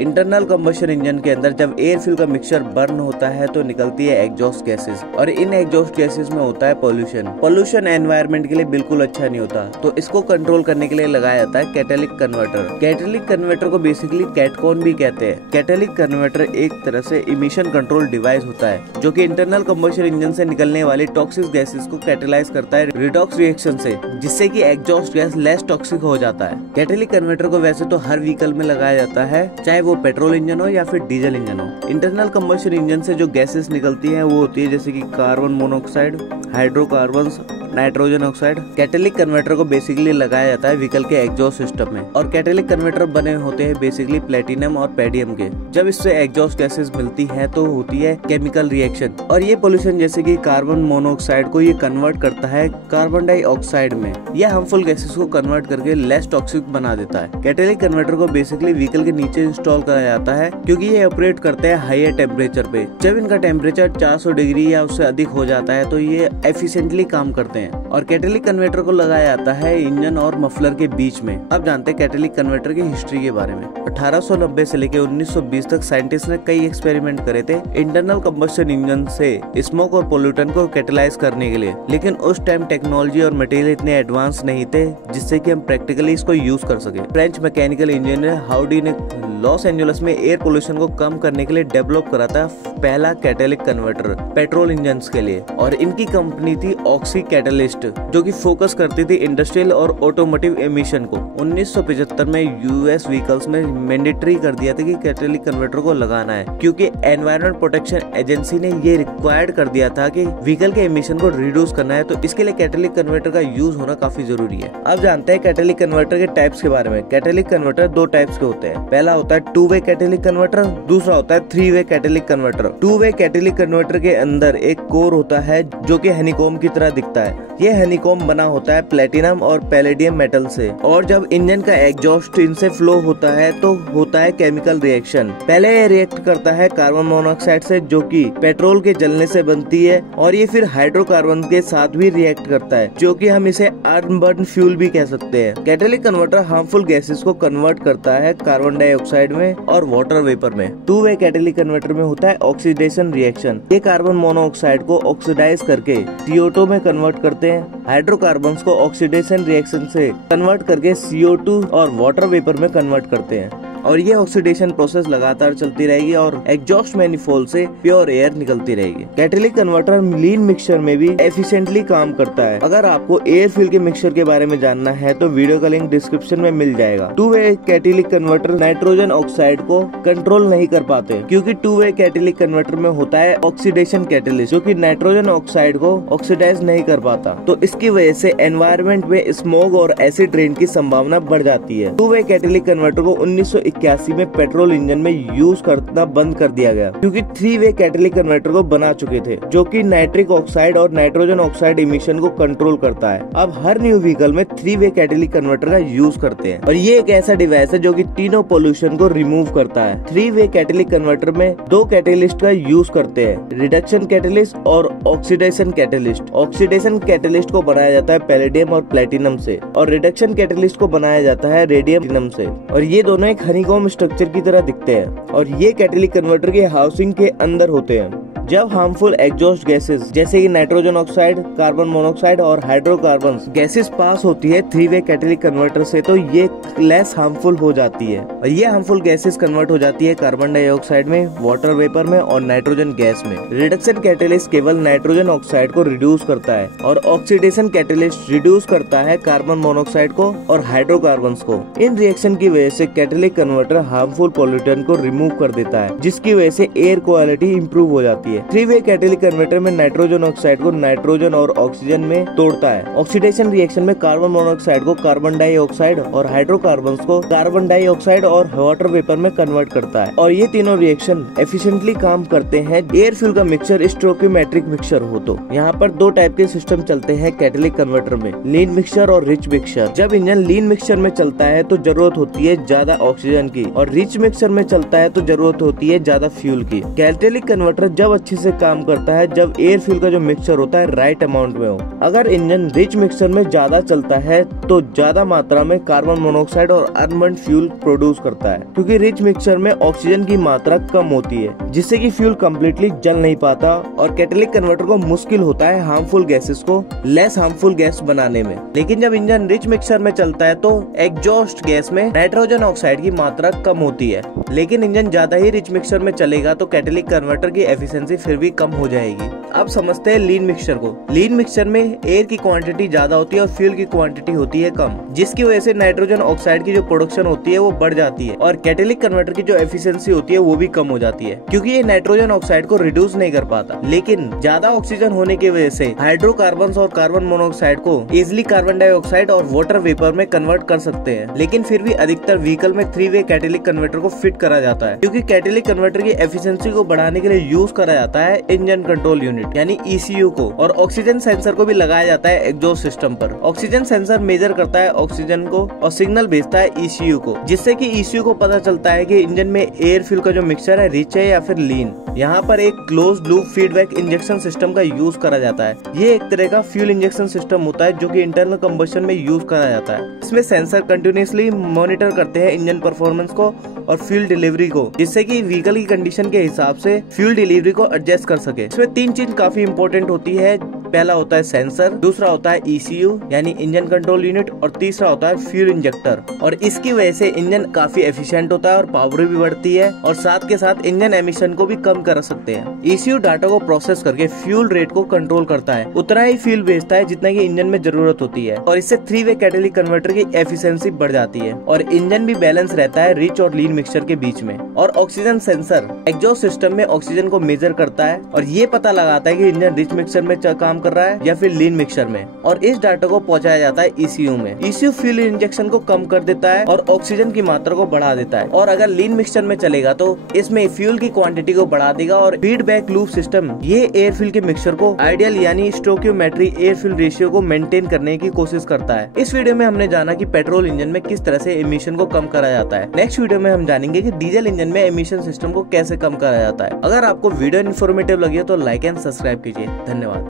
Internal combustion engine के अंदर जब एयर फ्यूल का मिक्सचर बर्न होता है तो निकलती है एग्जॉस्ट गैसेस, और इन एग्जॉस्ट गैसेस में होता है पोल्यूशन एनवायरनमेंट के लिए बिल्कुल अच्छा नहीं होता। तो इसको कंट्रोल करने के लिए लगाया जाता है कैटालिटिक कन्वर्टर। कैटालिटिक कन्वर्टर को बेसिकली कैटकॉन भी कहते हैं। कैटालिटिक कन्वर्टर एक तरह से इमिशन कंट्रोल डिवाइस होता है जो कि इंटरनल कंबशन इंजन से निकलने वाली टॉक्सिक गैसेस को कैटेलाइज करता है रिडॉक्स रिएक्शन से, जिससे कि एग्जॉस्ट गैस लेस टॉक्सिक हो जाता है। कैटालिटिक कन्वर्टर को वैसे तो हर व्हीकल में लगाया जाता है, चाहे वो पेट्रोल इंजन हो या फिर डीजल इंजन हो। इंटरनल कंबशन इंजन से जो गैसेस निकलती हैं वो होती है जैसे कि carbon monoxide, hydrocarbons, nitrogen oxide. Catalytic converter को बेसिकली लगाया जाता है व्हीकल के एग्जॉस्ट सिस्टम में, और कैटालिटिक कन्वर्टर बने होते हैं बेसिकली प्लेटिनम और पैडियम के। जब इससे एग्जॉस्ट गैसेस मिलती है तो होती है केमिकल रिएक्शन, और ये पोल्यूशन जैसे कि कार्बन मोनोऑक्साइड को ये कन्वर्ट करता है कार्बन डाइऑक्साइड में। यह हार्मफुल गैसेस को कन्वर्ट करके लेस टॉक्सिक बना देता है। कैटालिटिक कन्वर्टर को बेसिकली व्हीकल के नीचे इंस्टॉल करा जाता है क्योंकि ये ऑपरेट करते हैं हायर टेम्परेचर पे। जब इनका टेम्परेचर 400 डिग्री या उससे अधिक हो जाता है तो ये एफिशिएंटली काम करते हैं। और कैटालिटिक कन्वर्टर को लगाया जाता है इंजन और मफलर के बीच में। अब जानते हैं कैटालिटिक कन्वर्टर की हिस्ट्री के बारे में। 1890 से लेकर 1920 तक साइंटिस्ट ने कई एक्सपेरिमेंट करे थे इंटरनल कंबशन इंजन से स्मोक और पोल्यूटन को कैटेलाइज करने के लिए, लेकिन उस टाइम टेक्नोलॉजी और मटेरियल इतने एडवांस नहीं थे जिससे कि हम प्रैक्टिकली इसको यूज कर सके। फ्रेंच मैकेनिकल इंजीनियर हाउडी ने लॉस एंजलिस में एयर पोल्यूशन को कम करने के लिए डेवलप करा था पहला कैटालिटिक कन्वर्टर पेट्रोल इंजन के लिए, और इनकी कंपनी थी ऑक्सी कैटलिस्ट जो कि फोकस करती थी इंडस्ट्रियल और ऑटोमोटिव एमिशन को। 1975 में यूएस व्हीकल्स में मैंडेटरी कर दिया था कि कैटालिटिक कन्वर्टर को लगाना है, क्योंकि एनवायरमेंट प्रोटेक्शन एजेंसी ने ये रिक्वायर्ड कर दिया था कि व्हीकल के एमिशन को रिड्यूस करना है, तो इसके लिए कैटालिटिक कन्वर्टर का यूज होना काफी जरूरी है। अब जानते हैं कैटालिटिक कन्वर्टर के टाइप्स के बारे में। कैटालिटिक कन्वर्टर दो टाइप्स के होते हैं। पहला होता है 2-वे कैटालिटिक कन्वर्टर, दूसरा होता है 3-वे catalytic converter. Two way catalytic converter के अंदर एक कोर होता है जो कि हनीकॉम्ब की तरह दिखता है। ये हनीकॉम्ब बना होता है प्लेटिनम और पैलेडियम मेटल से, और जब इंजन का एग्जॉस्ट इनसे फ्लो होता है तो होता है केमिकल रिएक्शन। पहले ये रिएक्ट करता है कार्बन मोनोऑक्साइड से जो कि पेट्रोल के जलने से बनती है, और ये फिर हाइड्रोकार्बन के साथ भी रिएक्ट करता है जो कि हम इसे अनबर्न फ्यूल भी कह सकते हैं। कैटालिटिक कन्वर्टर हार्मफुल गैसेस को कन्वर्ट करता है कार्बन डाइऑक्साइड में और वाटर वेपर में। 2-वे कैटालिटिक कन्वर्टर में होता है ऑक्सीडेशन रिएक्शन। ये कार्बन मोनोऑक्साइड को ऑक्सीडाइज करके CO2 में कन्वर्ट करते हैं। हाइड्रोकार्बन्स को ऑक्सीडेशन रिएक्शन से कन्वर्ट करके CO2 और वाटर वेपर में कन्वर्ट करते हैं, और ये ऑक्सीडेशन प्रोसेस लगातार चलती रहेगी और एग्जॉस्ट मैनिफोल्ड से प्योर एयर निकलती रहेगी। कैटालिटिक कन्वर्टर लीन मिक्सचर में भी एफिशिएंटली काम करता है। अगर आपको एयर फ्यूल के मिक्सचर के बारे में जानना है तो वीडियो का लिंक डिस्क्रिप्शन में मिल जाएगा। Two way catalytic converter nitrogen oxide को कंट्रोल नहीं कर पाते क्योंकि 2-वे कैटालिटिक कन्वर्टर में होता है ऑक्सीडेशन कैटलिस्ट जो कि नाइट्रोजन ऑक्साइड को ऑक्सीडाइज नहीं कर पाता, तो इसकी वजह से एनवायरमेंट में स्मोक और एसिड रेन की संभावना बढ़ जाती है। 2-वे कैटालिटिक कन्वर्टर को 1981 में पेट्रोल इंजन में यूज करना बंद कर दिया गया क्योंकि 3-वे कैटालिटिक कन्वर्टर को बना चुके थे जो कि नाइट्रिक ऑक्साइड और नाइट्रोजन ऑक्साइड इमिशन को कंट्रोल करता है। अब हर न्यू व्हीकल में 3-वे कैटालिटिक कन्वर्टर का यूज करते हैं, और ये एक ऐसा डिवाइस है जो कि तीनों पोल्यूशन को रिमूव करता है। 3-वे कैटालिटिक कन्वर्टर में दो कैटेलिस्ट का यूज करते हैं, रिडक्शन कैटेलिस्ट और ऑक्सीडेशन कैटेलिस्ट। ऑक्सीडेशन कैटेलिस्ट को बनाया जाता है पैलेडियम और प्लेटिनम से, और रिडक्शन कैटेलिस्ट को बनाया जाता है रेडियम से, और ये दोनों एक हनीकॉम्ब स्ट्रक्चर की तरह दिखते हैं, और ये कैटालिटिक कन्वर्टर के हाउसिंग के अंदर होते हैं। जब हार्मफुल एग्जॉस्ट गैसेस जैसे कि नाइट्रोजन ऑक्साइड, कार्बन मोनोऑक्साइड और हाइड्रोकार्बन्स गैसेस पास होती है 3-वे कैटालिटिक कन्वर्टर से, तो ये लेस हार्मफुल हो जाती है, और ये हार्मफुल गैसेस कन्वर्ट हो जाती है कार्बन डाइऑक्साइड में, वाटर वेपर में और नाइट्रोजन गैस में। रिडक्शन कैटेलिस्ट केवल नाइट्रोजन ऑक्साइड को रिड्यूस करता है, और ऑक्सीडेशन कैटेलिस्ट रिड्यूस करता है कार्बन मोनोऑक्साइड को और हाइड्रोकार्बन्स को। इन रिएक्शन की वजह से कैटालिटिक कन्वर्टर हार्मफुल पोल्यूटेंट को रिमूव कर देता है, जिसकी वजह से एयर क्वालिटी इंप्रूव हो जाती है। 3-वे कैटालिटिक कन्वर्टर में नाइट्रोजन ऑक्साइड को नाइट्रोजन और ऑक्सीजन में तोड़ता है। ऑक्सीडेशन रिएक्शन में कार्बन मोनोऑक्साइड को कार्बन डाइऑक्साइड और हाइड्रोकार्बन्स को कार्बन डाइऑक्साइड और वाटर वेपर में कन्वर्ट करता है, और ये तीनों रिएक्शन एफिशिएंटली काम करते हैं एयर फ्यूल का मिक्सचर स्टोइकियोमेट्रिक मिक्सचर हो। तो यहाँ पर दो टाइप के सिस्टम चलते हैं कैटालिटिक कन्वर्टर में, लीन मिक्सचर और रिच मिक्सचर। जब इंजन लीन मिक्सचर में चलता है तो जरूरत होती है ज्यादा ऑक्सीजन की, और रिच मिक्सचर में चलता है तो जरूरत होती है ज्यादा फ्यूल की। कैटालिटिक कन्वर्टर जब अच्छे से काम करता है जब एयर फ्यूल का जो मिक्सचर होता है राइट अमाउंट में हो। अगर इंजन रिच मिक्सचर में ज्यादा चलता है तो ज्यादा मात्रा में कार्बन मोनोऑक्साइड और अनबर्न्ड फ्यूल प्रोड्यूस करता है, क्योंकि रिच मिक्सचर में ऑक्सीजन की मात्रा कम होती है, जिससे कि फ्यूल कम्प्लीटली जल नहीं पाता और कैटेलिक कन्वर्टर को मुश्किल होता है हार्मफुल गैसेस को लेस हार्मफुल गैस बनाने में। लेकिन जब इंजन रिच मिक्सचर में चलता है तो एग्जॉस्ट गैस में नाइट्रोजन ऑक्साइड की मात्रा कम होती है। लेकिन इंजन ज्यादा ही रिच मिक्सचर में चलेगा तो कैटेलिक कन्वर्टर की एफिशिएंसी फिर भी कम हो जाएगी। अब समझते हैं लीन मिक्सचर को। लीन मिक्सचर में एयर की क्वांटिटी ज्यादा होती है और फ्यूल की क्वांटिटी होती है कम, जिसकी वजह से नाइट्रोजन ऑक्साइड की जो प्रोडक्शन होती है वो बढ़ जाती है और कैटेलिक कन्वर्टर की जो एफिशिएंसी होती है वो भी कम हो जाती है, क्योंकि ये नाइट्रोजन ऑक्साइड को रिड्यूस नहीं कर पाता। लेकिन ज्यादा ऑक्सीजन होने की वजह से हाइड्रोकार्बन और कार्बन मोनोऑक्साइड को इजिली कार्बन डाइऑक्साइड और वाटर वेपर में कन्वर्ट कर सकते हैं। लेकिन फिर भी अधिकतर व्हीकल में 3-वे कैटेलिक कन्वर्टर को फिट करा जाता है, क्योंकि कैटेलिक कन्वर्टर की एफिशिएंसी को बढ़ाने के लिए यूज करा जाता है इंजन कंट्रोल यूनिट यानी ECU को, और ऑक्सीजन सेंसर को भी लगाया जाता है एग्जॉस्ट सिस्टम पर। ऑक्सीजन सेंसर मेजर करता है ऑक्सीजन को और सिग्नल भेजता है ECU को, जिससे कि ECU को पता चलता है कि इंजन में एयर फ्यूल का जो मिक्सचर है रिच है या फिर लीन। यहाँ पर एक closed loop feedback injection system का यूज करा जाता है। ये एक तरह का फ्यूल इंजेक्शन सिस्टम होता है जो कि इंटरनल कंबशन में यूज करा जाता है। इसमें सेंसर कंटिन्यूअसली मॉनिटर करते हैं इंजन परफॉर्मेंस को और फ्यूल डिलीवरी को, जिससे कि व्हीकल की कंडीशन के हिसाब से फ्यूल डिलीवरी को एडजस्ट कर सके। इसमें 3 चीज काफी इंपॉर्टेंट होती है। पहला होता है सेंसर, दूसरा होता है ECU यानी इंजन कंट्रोल यूनिट और तीसरा होता है फ्यूल इंजेक्टर। और इसकी वजह से इंजन काफी एफिशिएंट होता है और पावर भी बढ़ती है और साथ के साथ इंजन एमिशन को भी कम कर सकते हैं। ECU डाटा को प्रोसेस करके फ्यूल रेट को कंट्रोल करता है, उतना ही फ्यूल भेजता है जितना की इंजन में जरूरत होती है, और इससे 3-वे कैटेलिक कन्वर्टर की एफिशिएंसी बढ़ जाती है और इंजन भी बैलेंस रहता है रिच और लीन मिक्सचर के बीच में। और ऑक्सीजन सेंसर एग्जॉस्ट सिस्टम में ऑक्सीजन को मेजर करता है और ये पता लगाता है कि इंजन रिच मिक्सचर में काम कर रहा है या फिर लीन मिक्सचर में, और इस डाटा को पहुंचाया जाता है ECU में। ECU फ्यूल इंजेक्शन को कम कर देता है और ऑक्सीजन की मात्रा को बढ़ा देता है, और अगर लीन मिक्सचर में चलेगा तो इसमें फ्यूल की क्वांटिटी को बढ़ा देगा। और फीडबैक लूप सिस्टम ये एयर फ्यूल के मिक्सचर को आइडियल यानी स्टोइकियोमेट्रिक एयर फ्यूल रेशियो को मेंटेन करने की कोशिश करता है। इस वीडियो में हमने जाना कि पेट्रोल इंजन में किस तरह से एमिशन को कम करा जाता है। नेक्स्ट वीडियो में हम जानेंगे कि डीजल इंजन में एमिशन सिस्टम को कैसे कम करा जाता है। अगर आपको वीडियो इन्फॉर्मेटिव लगी हो तो लाइक एंड सब्सक्राइब कीजिए। धन्यवाद।